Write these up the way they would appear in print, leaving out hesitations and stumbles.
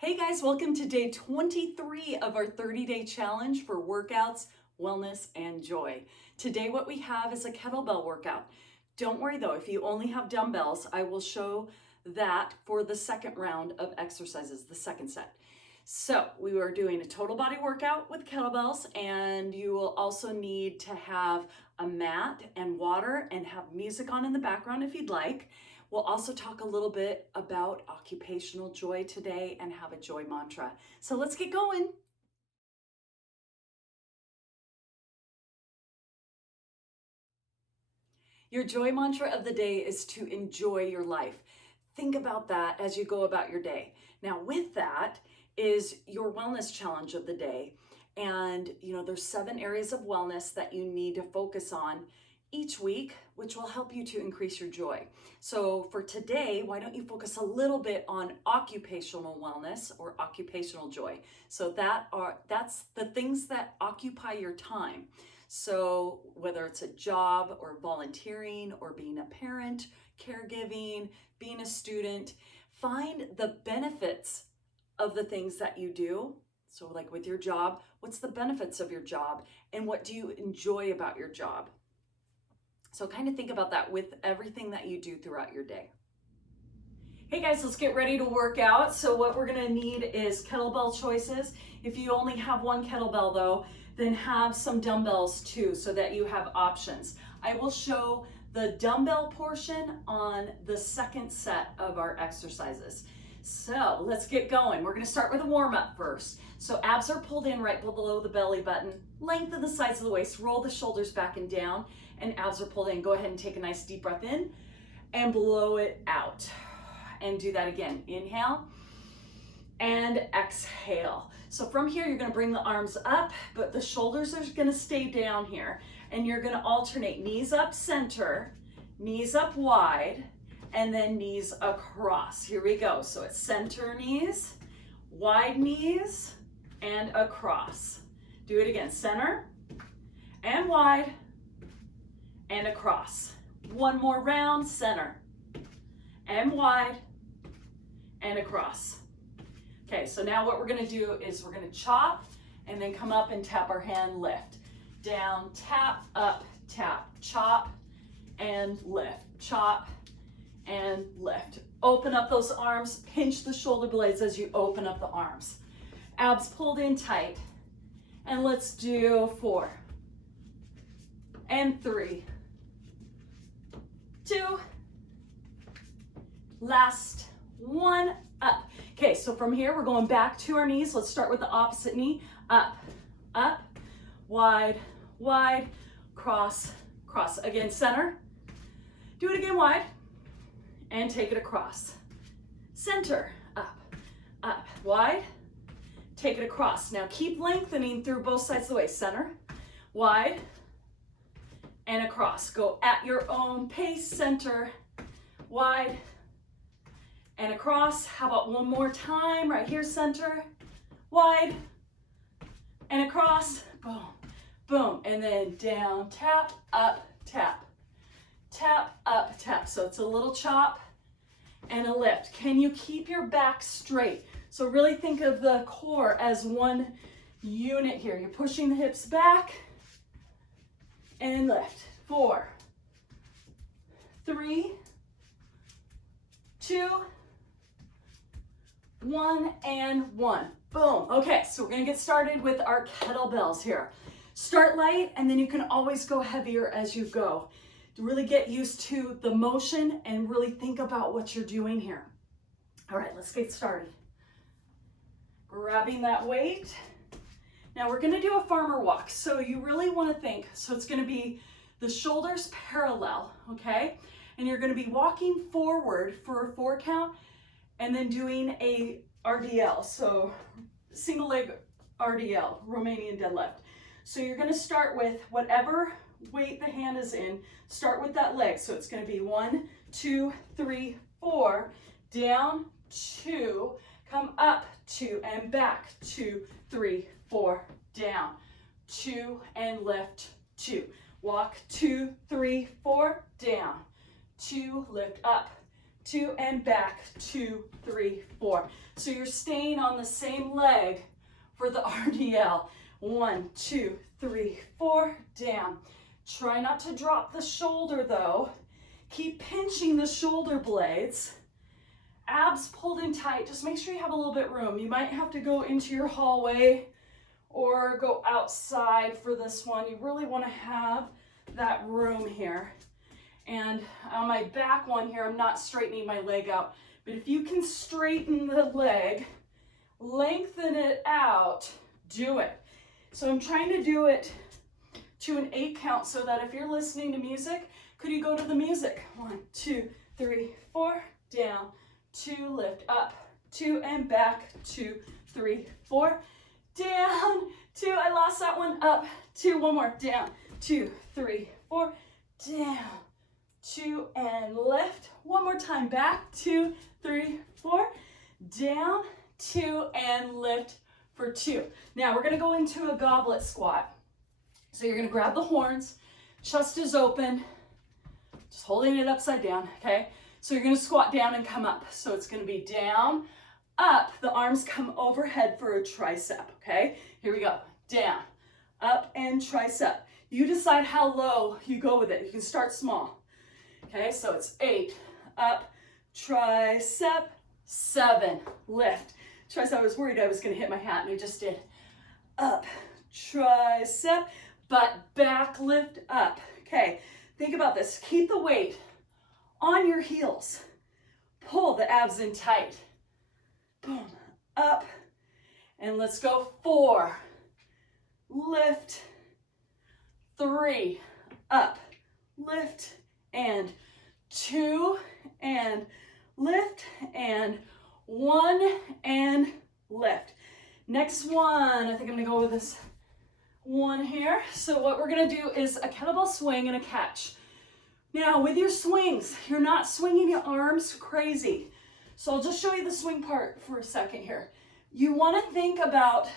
Hey guys, welcome to day 23 of our 30-day challenge for workouts, wellness, and joy. Today what we have is a kettlebell workout. Don't worry though, if you only have dumbbells, I will show that for the second round of exercises, the second set. So we are doing a total body workout with kettlebells, and you will also need to have a mat and water and have music on in the background if you'd like. We'll also talk a little bit about occupational joy today and have a joy mantra. So let's get going. Your joy mantra of the day is to enjoy your life. Think about that as you go about your day. Now, with that is your wellness challenge of the day. And there's 7 areas of wellness that you need to focus on each week, which will help you to increase your joy. So for today, why don't you focus a little bit on occupational wellness or occupational joy? So that's the things that occupy your time. So whether it's a job or volunteering or being a parent, caregiving, being a student, find the benefits of the things that you do. So like with your job, what's the benefits of your job and what do you enjoy about your job? So kind of think about that with everything that you do throughout your day. Hey guys, let's get ready to work out. So what we're gonna need is kettlebell choices. If you only have one kettlebell though, then have some dumbbells too so that you have options. I will show the dumbbell portion on the second set of our exercises. So let's get going. We're gonna start with a warm up first. So abs are pulled in right below the belly button, lengthen the sides of the waist, roll the shoulders back and down, and abs are pulled in. Go ahead and take a nice deep breath in and blow it out. And do that again. Inhale and exhale. So from here, you're gonna bring the arms up, but the shoulders are gonna stay down here. And you're gonna alternate knees up center, knees up wide, and then knees across. Here we go. So it's center knees, wide knees, and across. Do it again. Center and wide and across. One more round. Center and wide and across. Okay, so now what we're gonna do is we're gonna chop and then come up and tap our hand, lift. Down, tap, up, tap, chop, and lift. Chop and lift. Open up those arms, pinch the shoulder blades as you open up the arms. Abs pulled in tight. And let's do 4 and 3, 2, last 1, up. Okay, so from here, we're going back to our knees. Let's start with the opposite knee. Up, up, wide, wide, cross, cross. Again, center. Do it again, wide, and take it across. Center, up, up, wide, take it across. Now keep lengthening through both sides of the waist. Center, wide, and across. Go at your own pace. Center, wide, and across. How about one more time? Right here, center, wide, and across. Boom, boom. And then down, tap, up, tap. Tap, up, tap. So it's a little chop and a lift. Can you keep your back straight? So really think of the core as one unit here. You're pushing the hips back and lift. 4, 3, 2, 1, and 1. Boom. Okay, so we're gonna get started with our kettlebells here. Start light, and then you can always go heavier as you go. To really get used to the motion and really think about what you're doing here. All right, let's get started. Grabbing that weight. Now we're gonna do a farmer walk. So you really wanna think, so it's gonna be the shoulders parallel, okay? And you're gonna be walking forward for a 4 count and then doing a RDL, so single leg RDL, Romanian deadlift. So you're gonna start with whatever weight the hand is in, start with that leg. So it's gonna be 1, 2, 3, 4, down, 2, come up, 2, and back, 2, 3, 4, down, 2, and lift, 2. Walk, 2, 3, 4, down, 2, lift up, 2, and back, 2, 3, 4. So you're staying on the same leg for the RDL. 1, 2, 3, 4, down. Try not to drop the shoulder though. Keep pinching the shoulder blades. Abs pulled in tight. Just make sure you have a little bit room. You might have to go into your hallway or go outside for this one. You really want to have that room here. And on my back one here, I'm not straightening my leg out. But if you can straighten the leg, lengthen it out, do it. So I'm trying to do it to an 8 count so that if you're listening to music, could you go to the music? 1, 2, 3, 4, down, 2, lift, up, 2, and back, 2, 3, 4, down, 2, I lost that one, up, 2, one more, down, 2, 3, 4, down, 2, and lift, one more time, back, 2, 3, 4, down, 2, and lift for 2. Now we're gonna go into a goblet squat. So you're gonna grab the horns, chest is open, just holding it upside down, okay? So you're gonna squat down and come up. So it's gonna be down, up, the arms come overhead for a tricep, okay? Here we go, down, up, and tricep. You decide how low you go with it. You can start small, okay? So it's 8, up, tricep, 7, lift. Tricep, I was worried I was gonna hit my hat and I just did. Up, tricep, but back lift up. Okay, think about this. Keep the weight on your heels. Pull the abs in tight. Boom, up, and let's go. 4, lift, 3, up, lift, and 2, and lift, and 1, and lift. Next one, I think I'm gonna go with this one here. So what we're gonna do is a kettlebell swing and a catch. Now with your swings, you're not swinging your arms crazy. So I'll just show you the swing part for a second here. You wanna think about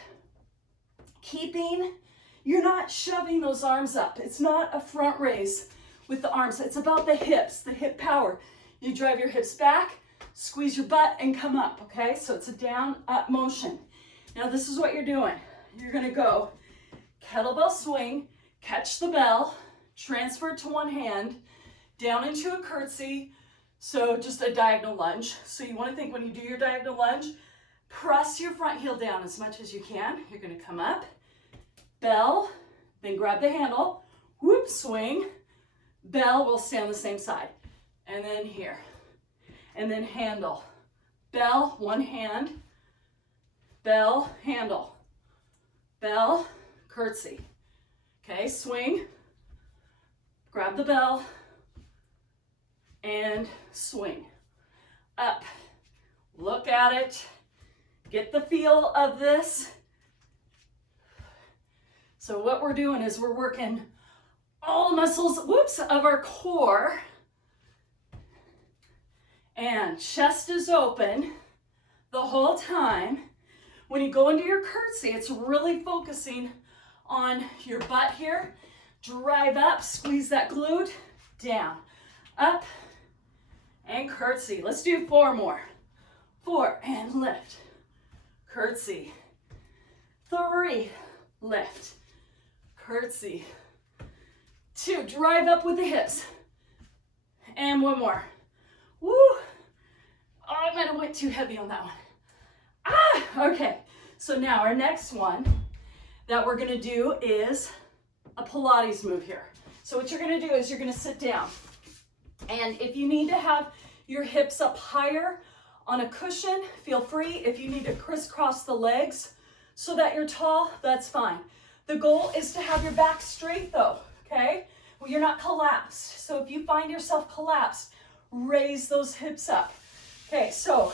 you're not shoving those arms up. It's not a front raise with the arms. It's about the hips, the hip power. You drive your hips back, squeeze your butt, and come up, okay? So it's a down, up motion. Now this is what you're doing. You're gonna go kettlebell swing, catch the bell, transfer to one hand, down into a curtsy, so just a diagonal lunge. So you wanna think when you do your diagonal lunge, press your front heel down as much as you can. You're gonna come up, bell, then grab the handle, whoop, swing, bell will stay on the same side. And then here, and then handle, bell, one hand, bell, handle, bell, curtsy. Okay, swing, grab the bell, and swing. Up, look at it, get the feel of this. So what we're doing is we're working all the muscles, whoops, of our core, and chest is open the whole time. When you go into your curtsy, it's really focusing on your butt here. Drive up, squeeze that glute, down, up, and curtsy. Let's do 4 more. 4, and lift, curtsy. 3, lift, curtsy. 2, drive up with the hips. And 1 more. Woo! Oh, I might have went too heavy on that one. Okay, so now our next one that we're gonna do is a Pilates move here. So what you're gonna do is you're gonna sit down. And if you need to have your hips up higher on a cushion, feel free. If you need to crisscross the legs so that you're tall, that's fine. The goal is to have your back straight though, okay? Well, you're not collapsed. So if you find yourself collapsed, raise those hips up. Okay, so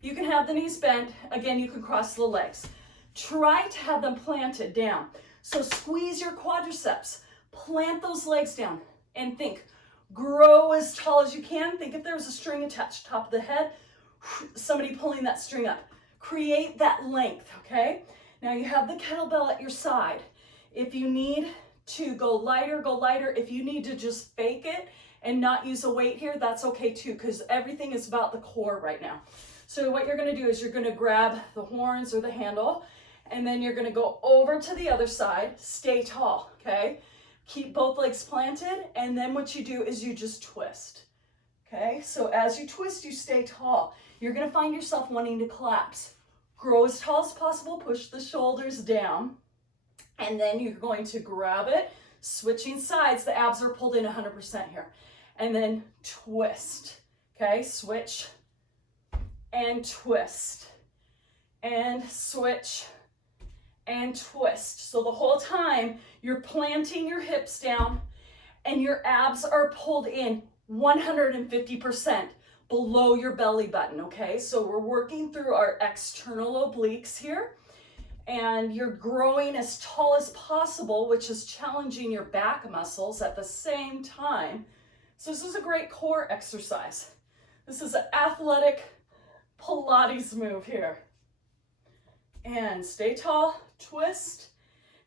you can have the knees bent. Again, you can cross the legs. Try to have them planted down. So squeeze your quadriceps, plant those legs down, and think, grow as tall as you can. Think if there's a string attached, top of the head, somebody pulling that string up. Create that length, okay? Now you have the kettlebell at your side. If you need to go lighter, go lighter. If you need to just fake it and not use a weight here, that's okay too, because everything is about the core right now. So what you're gonna do is you're gonna grab the horns or the handle, and then you're gonna go over to the other side, stay tall, okay? Keep both legs planted, and then what you do is you just twist, okay? So as you twist, you stay tall. You're gonna find yourself wanting to collapse. Grow as tall as possible, push the shoulders down, and then you're going to grab it, switching sides. The abs are pulled in 100% here. And then twist, okay? Switch and twist and switch and twist. So the whole time you're planting your hips down and your abs are pulled in 150% below your belly button, okay? So we're working through our external obliques here, and you're growing as tall as possible, which is challenging your back muscles at the same time. So this is a great core exercise. This is an athletic Pilates move here. And stay tall, twist.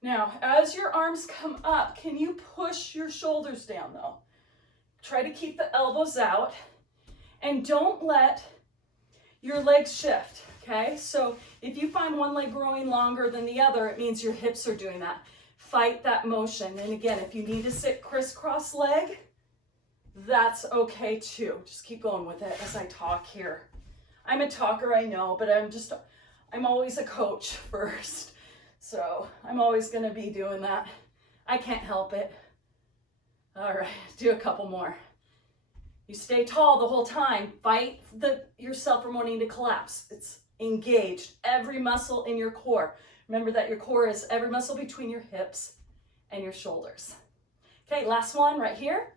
Now, as your arms come up, can you push your shoulders down though? Try to keep the elbows out, and don't let your legs shift, okay? So if you find one leg growing longer than the other, it means your hips are doing that. Fight that motion. And again, if you need to sit crisscross leg, that's okay too. Just keep going with it as I talk here. I'm a talker, I know, but I'm always a coach first. So I'm always gonna be doing that. I can't help it. All right, do a couple more. You stay tall the whole time. Fight yourself from wanting to collapse. It's engaged. Every muscle in your core. Remember that your core is every muscle between your hips and your shoulders. Okay, last one right here.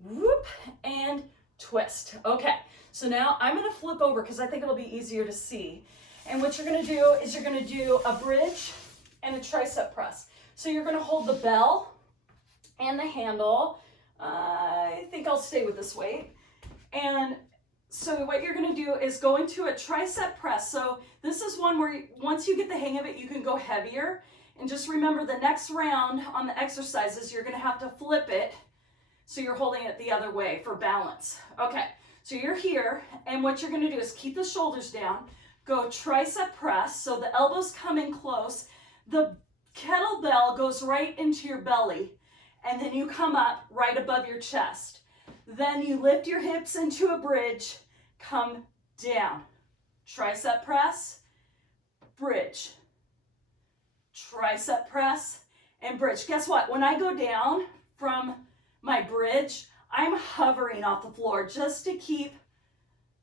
Whoop, and twist. Okay, so now I'm gonna flip over because I think it'll be easier to see. And what you're gonna do is you're gonna do a bridge and a tricep press. So you're gonna hold the bell and the handle. I think I'll stay with this weight. And so what you're gonna do is go into a tricep press. So this is one where once you get the hang of it, you can go heavier. And just remember the next round on the exercises, you're gonna have to flip it so you're holding it the other way for balance. Okay, so you're here, and what you're gonna do is keep the shoulders down, go tricep press, so the elbows come in close, the kettlebell goes right into your belly, and then you come up right above your chest. Then you lift your hips into a bridge, come down. Tricep press, bridge. Tricep press and bridge. Guess what? When I go down from my bridge, I'm hovering off the floor just to keep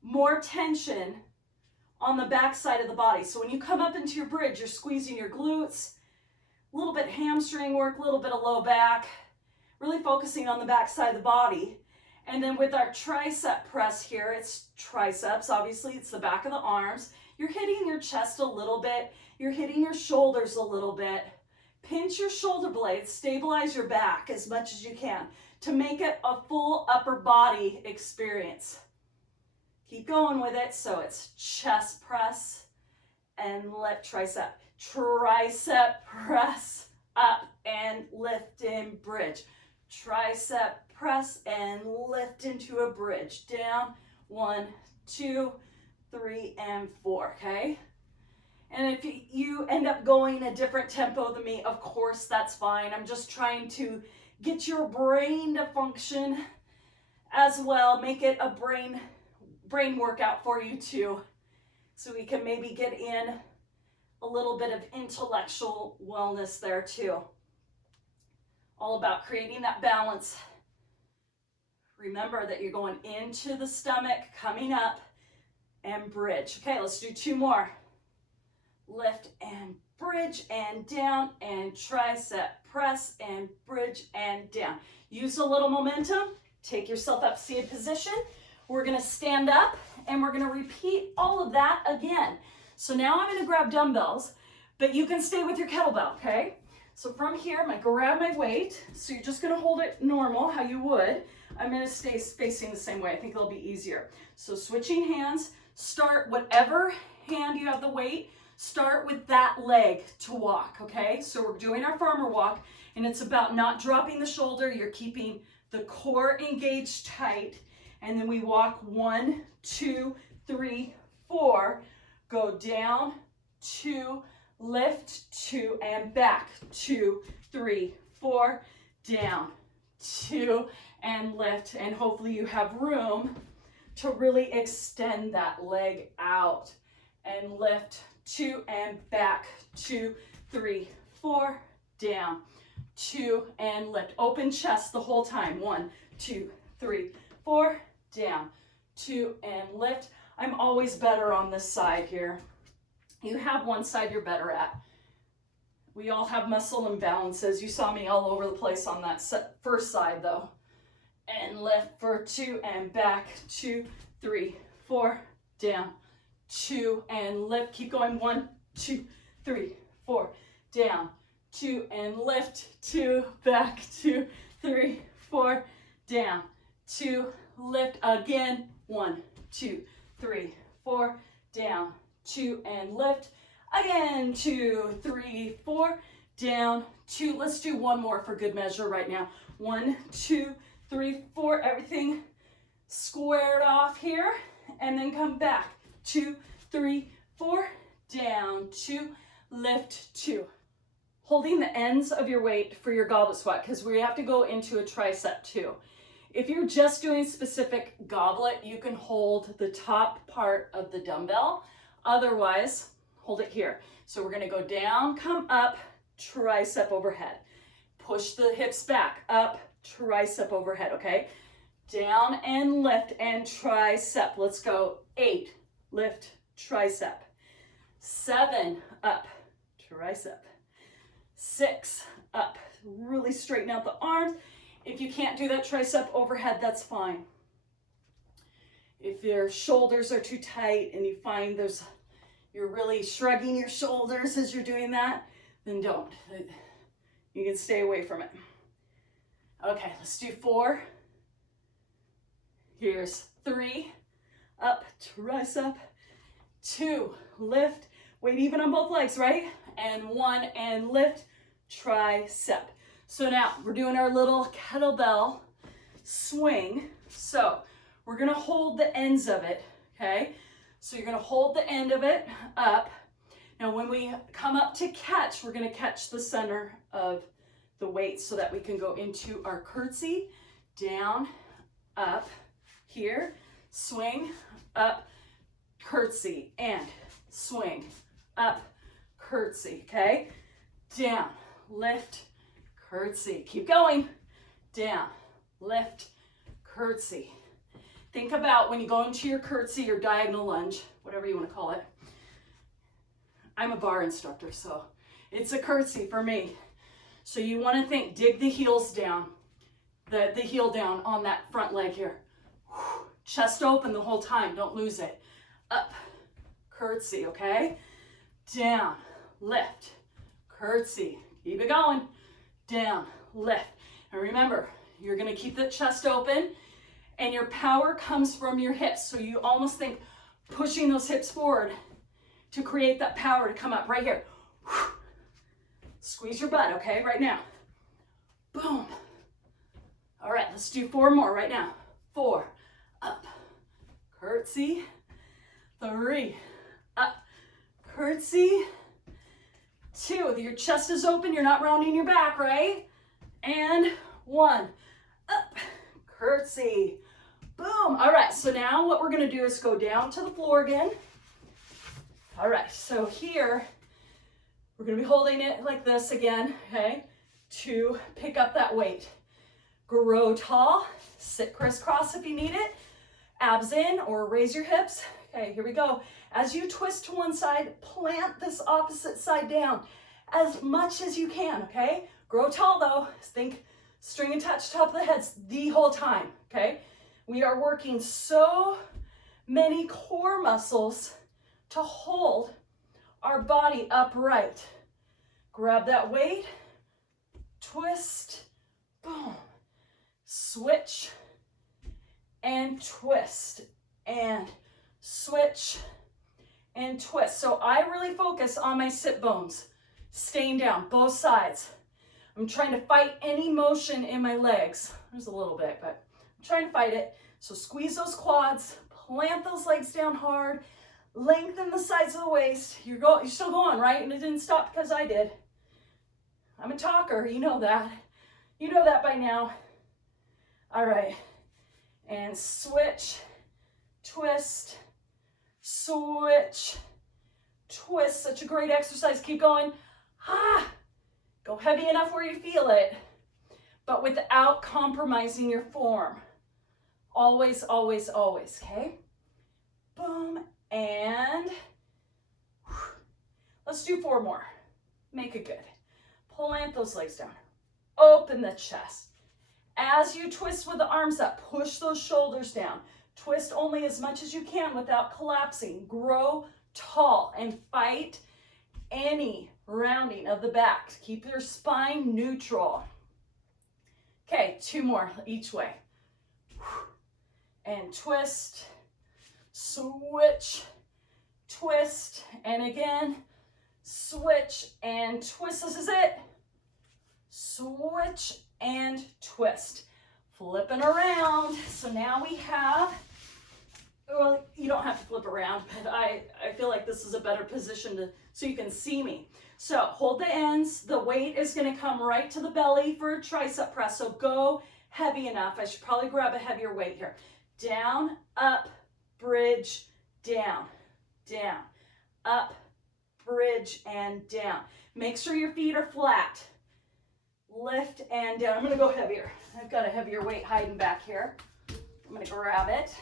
more tension on the back side of the body. So when you come up into your bridge, you're squeezing your glutes, a little bit hamstring work, a little bit of low back, really focusing on the back side of the body. And then with our tricep press here, it's triceps, obviously it's the back of the arms. You're hitting your chest a little bit, you're hitting your shoulders a little bit. Pinch your shoulder blades, stabilize your back as much as you can to make it a full upper body experience. Keep going with it. So it's chest press and lift tricep. Tricep press up and lift and bridge. Tricep press and lift into a bridge. Down, 1, 2, 3, and 4, okay? And if you end up going a different tempo than me, of course, that's fine. I'm just trying to get your brain to function as well. Make it a brain workout for you too. So we can maybe get in a little bit of intellectual wellness there too. All about creating that balance. Remember that you're going into the stomach, coming up, and bridge. Okay, let's do 2 more. Lift and bridge and down, and tricep press and bridge and down. Use a little momentum. Take yourself up seated position. We're gonna stand up and we're gonna repeat all of that again. So now I'm gonna grab dumbbells, but you can stay with your kettlebell, okay? So from here, I'm gonna grab my weight. So you're just gonna hold it normal, how you would. I'm gonna stay facing the same way. I think it'll be easier. So switching hands, start whatever hand you have the weight, start with that leg to walk, okay? So we're doing our farmer walk, and it's about not dropping the shoulder. You're keeping the core engaged tight, and then we walk 1, 2, 3, 4, go down, 2, lift, 2, and back, 2, 3, 4, down, 2, and lift, and hopefully you have room to really extend that leg out, and lift, 2, and back, 2, 3, 4, down, 2, and lift. Open chest the whole time. 1, 2, 3, 4, down, 2, and lift. I'm always better on this side here. You have one side you're better at. We all have muscle imbalances. You saw me all over the place on that first side though. And lift for 2, and back, 2, 3, 4, down, 2, and lift. Keep going. 1, 2, 3, 4, down, 2, and lift, 2, back, 2, 3, 4, down, 2, lift again, 1, 2, 3, 4, down, 2, and lift again, 2, 3, 4, down, 2. Let's do one more for good measure right now. 1, 2, 3, 4, everything squared off here, and then come back, 2, 3, 4, down, 2, lift, 2. Holding the ends of your weight for your goblet squat, because we have to go into a tricep too. If you're just doing specific goblet, you can hold the top part of the dumbbell. Otherwise, hold it here. So we're gonna go down, come up, tricep overhead. Push the hips back, up, tricep overhead, okay? Down and lift and tricep. Let's go. 8, lift, tricep. 7, up, tricep. 6, up. Really straighten out the arms. If you can't do that tricep overhead, that's fine. If your shoulders are too tight and you find you're really shrugging your shoulders as you're doing that, then don't. You can stay away from it. Okay, let's do 4. Here's 3, up, tricep. 2, lift. Weight even on both legs, right? And 1, and lift, tricep. So now we're doing our little kettlebell swing. So we're gonna hold the ends of it, okay? So you're gonna hold the end of it up. Now when we come up to catch, we're gonna catch the center of the weight so that we can go into our curtsy, down, up, here, swing, up, curtsy, and swing, up, curtsy, okay? Down, lift, curtsy. Keep going. Down, lift, curtsy. Think about when you go into your curtsy or diagonal lunge, whatever you want to call it. I'm a barre instructor, so it's a curtsy for me. So you want to think, dig the heels down, the heel down on that front leg here. Chest open the whole time, don't lose it. Up, curtsy, okay? Down, lift, curtsy. Keep it going. Down, lift. And remember, you're gonna keep the chest open and your power comes from your hips. So you almost think pushing those hips forward to create that power to come up right here. Squeeze your butt, okay, right now. Boom. All right, let's do 4 more right now. 4, up, curtsy. 3, up, curtsy. 2, your chest is open, you're not rounding your back, right? And 1, up, curtsy. Boom. All right, so now what we're gonna do is go down to the floor again. All right, so here, we're gonna be holding it like this again, okay? To pick up that weight. Grow tall, sit crisscross if you need it. Abs in or raise your hips. Okay, here we go. As you twist to one side, plant this opposite side down as much as you can, okay? Grow tall though. Think string and touch top of the head the whole time, okay? We are working so many core muscles to hold our body upright. Grab that weight, twist, boom, switch, and twist, and switch, and twist. So I really focus on my sit bones, staying down, both sides. I'm I'm trying to fight any motion in my legs. There's a little bit, but I'm trying to fight it. So squeeze those quads, plant those legs down hard, lengthen the sides of the waist. You're still going, right? And it didn't stop because I did. I'm a talker, you know that. You know that by now. All right, and switch, twist, switch, twist. Such a great exercise. Keep going. Go heavy enough where you feel it, but without compromising your form. Always, always, always, okay? Boom, and let's do 4 more. Make it good. Plant those legs down. Open the chest. As you twist with the arms up, push those shoulders down. Twist only as much as you can without collapsing. Grow tall and fight any rounding of the back. Keep your spine neutral. Okay, 2 more each way. And twist, switch, twist, and again, switch and twist. This is it. Switch and twist. Flipping around. So now we have, well, you don't have to flip around, but I feel like this is a better position so you can see me. So hold the ends. The weight is going to come right to the belly for a tricep press. So go heavy enough. I should probably grab a heavier weight here. Down, up, bridge, down, down, up, bridge, and down. Make sure your feet are flat. Lift and down. I'm going to go heavier. I've got a heavier weight hiding back here. I'm going to grab it.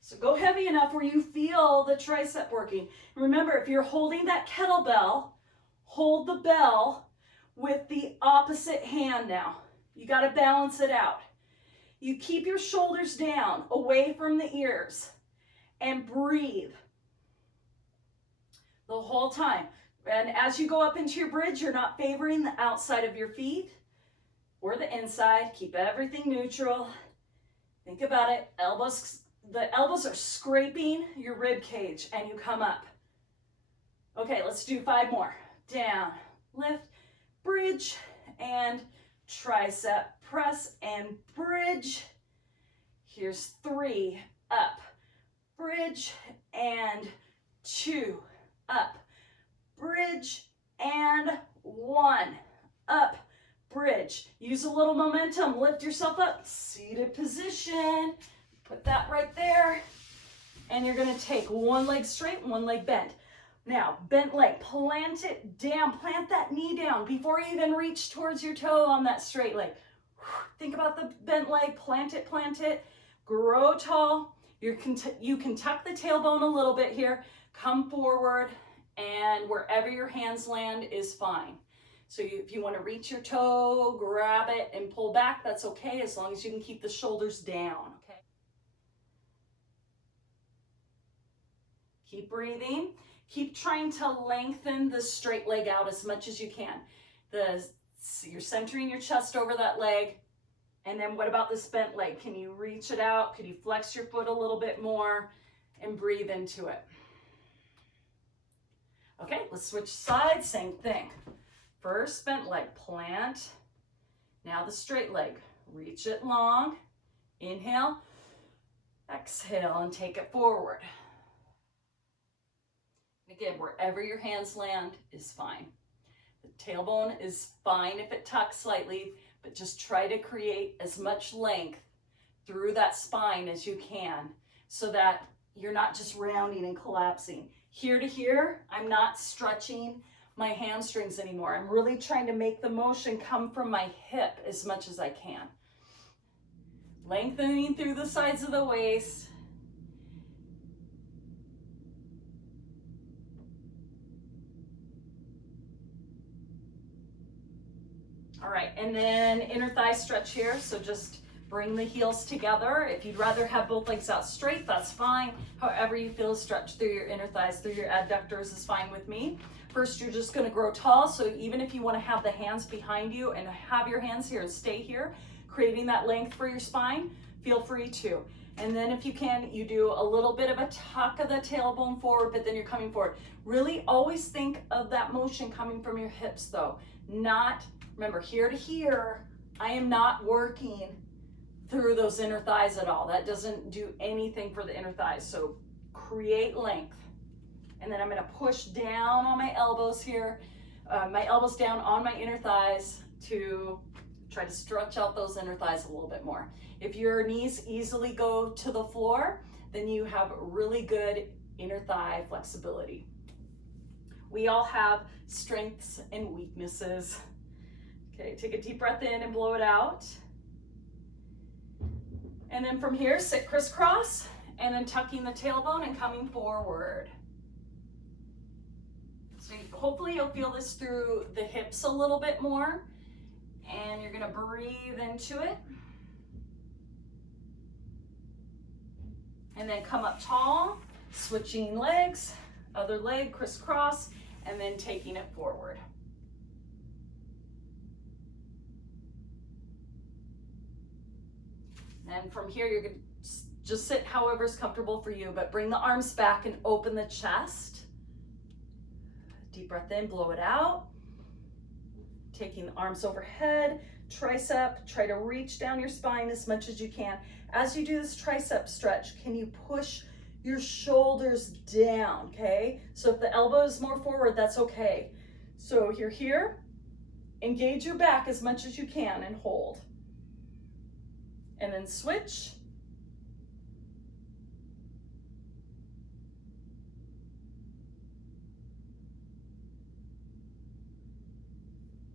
So go heavy enough where you feel the tricep working. Remember, if you're holding that kettlebell, hold the bell with the opposite hand now. You got to balance it out. You keep your shoulders down, away from the ears, and breathe the whole time. And as you go up into your bridge, you're not favoring the outside of your feet or the inside. Keep everything neutral. Think about it. The elbows are scraping your rib cage and you come up. Okay, let's do 5 more. Down, lift, bridge, and tricep press and bridge. Here's 3, up, bridge, and 2, up, bridge, and 1, up, bridge. Use a little momentum, lift yourself up, seated position. Put that right there, and you're gonna take 1 leg straight, 1 leg bent. Now, bent leg, plant it down, plant that knee down before you even reach towards your toe on that straight leg. Think about the bent leg, plant it, grow tall. You can tuck the tailbone a little bit here, come forward, and wherever your hands land is fine. So if you want to reach your toe, grab it and pull back, that's okay, as long as you can keep the shoulders down, okay? Keep breathing. Keep trying to lengthen the straight leg out as much as you can. You're centering your chest over that leg. And then what about this bent leg? Can you reach it out? Could you flex your foot a little bit more and breathe into it? Okay, let's switch sides, same thing. First bent leg, plant. Now the straight leg, reach it long. Inhale, exhale, and take it forward. Again, wherever your hands land is fine. The tailbone is fine if it tucks slightly, but just try to create as much length through that spine as you can so that you're not just rounding and collapsing. Here to here, I'm not stretching my hamstrings anymore. I'm really trying to make the motion come from my hip as much as I can. Lengthening through the sides of the waist. All right, and then inner thigh stretch here. So just bring the heels together. If you'd rather have both legs out straight, that's fine. However you feel stretch through your inner thighs, through your adductors is fine with me. First, you're just gonna grow tall. So even if you wanna have the hands behind you and have your hands here and stay here, creating that length for your spine, feel free to. And then if you can, you do a little bit of a tuck of the tailbone forward, but then you're coming forward. Really always think of that motion coming from your hips though, not Remember, here to here, I am not working through those inner thighs at all. That doesn't do anything for the inner thighs. So create length. And then I'm gonna push down on my elbows here, my elbows down on my inner thighs to try to stretch out those inner thighs a little bit more. If your knees easily go to the floor, then you have really good inner thigh flexibility. We all have strengths and weaknesses. Okay, take a deep breath in and blow it out. And then from here, sit crisscross, and then tucking the tailbone and coming forward. So hopefully you'll feel this through the hips a little bit more, and you're gonna breathe into it. And then come up tall, switching legs, other leg crisscross, and then taking it forward. And from here, you're gonna just sit however's comfortable for you, but bring the arms back and open the chest. Deep breath in, blow it out. Taking the arms overhead, tricep, try to reach down your spine as much as you can. As you do this tricep stretch, can you push your shoulders down, okay? So if the elbow is more forward, that's okay. So you're here, engage your back as much as you can and hold. And then switch.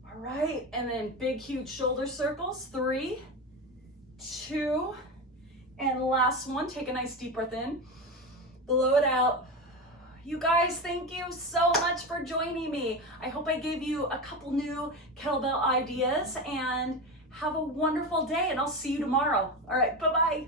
All right, and then big, huge shoulder circles. 3, 2, and last one. Take a nice deep breath in. Blow it out. You guys, thank you so much for joining me. I hope I gave you a couple new kettlebell ideas, and have a wonderful day, and I'll see you tomorrow. All right, bye-bye.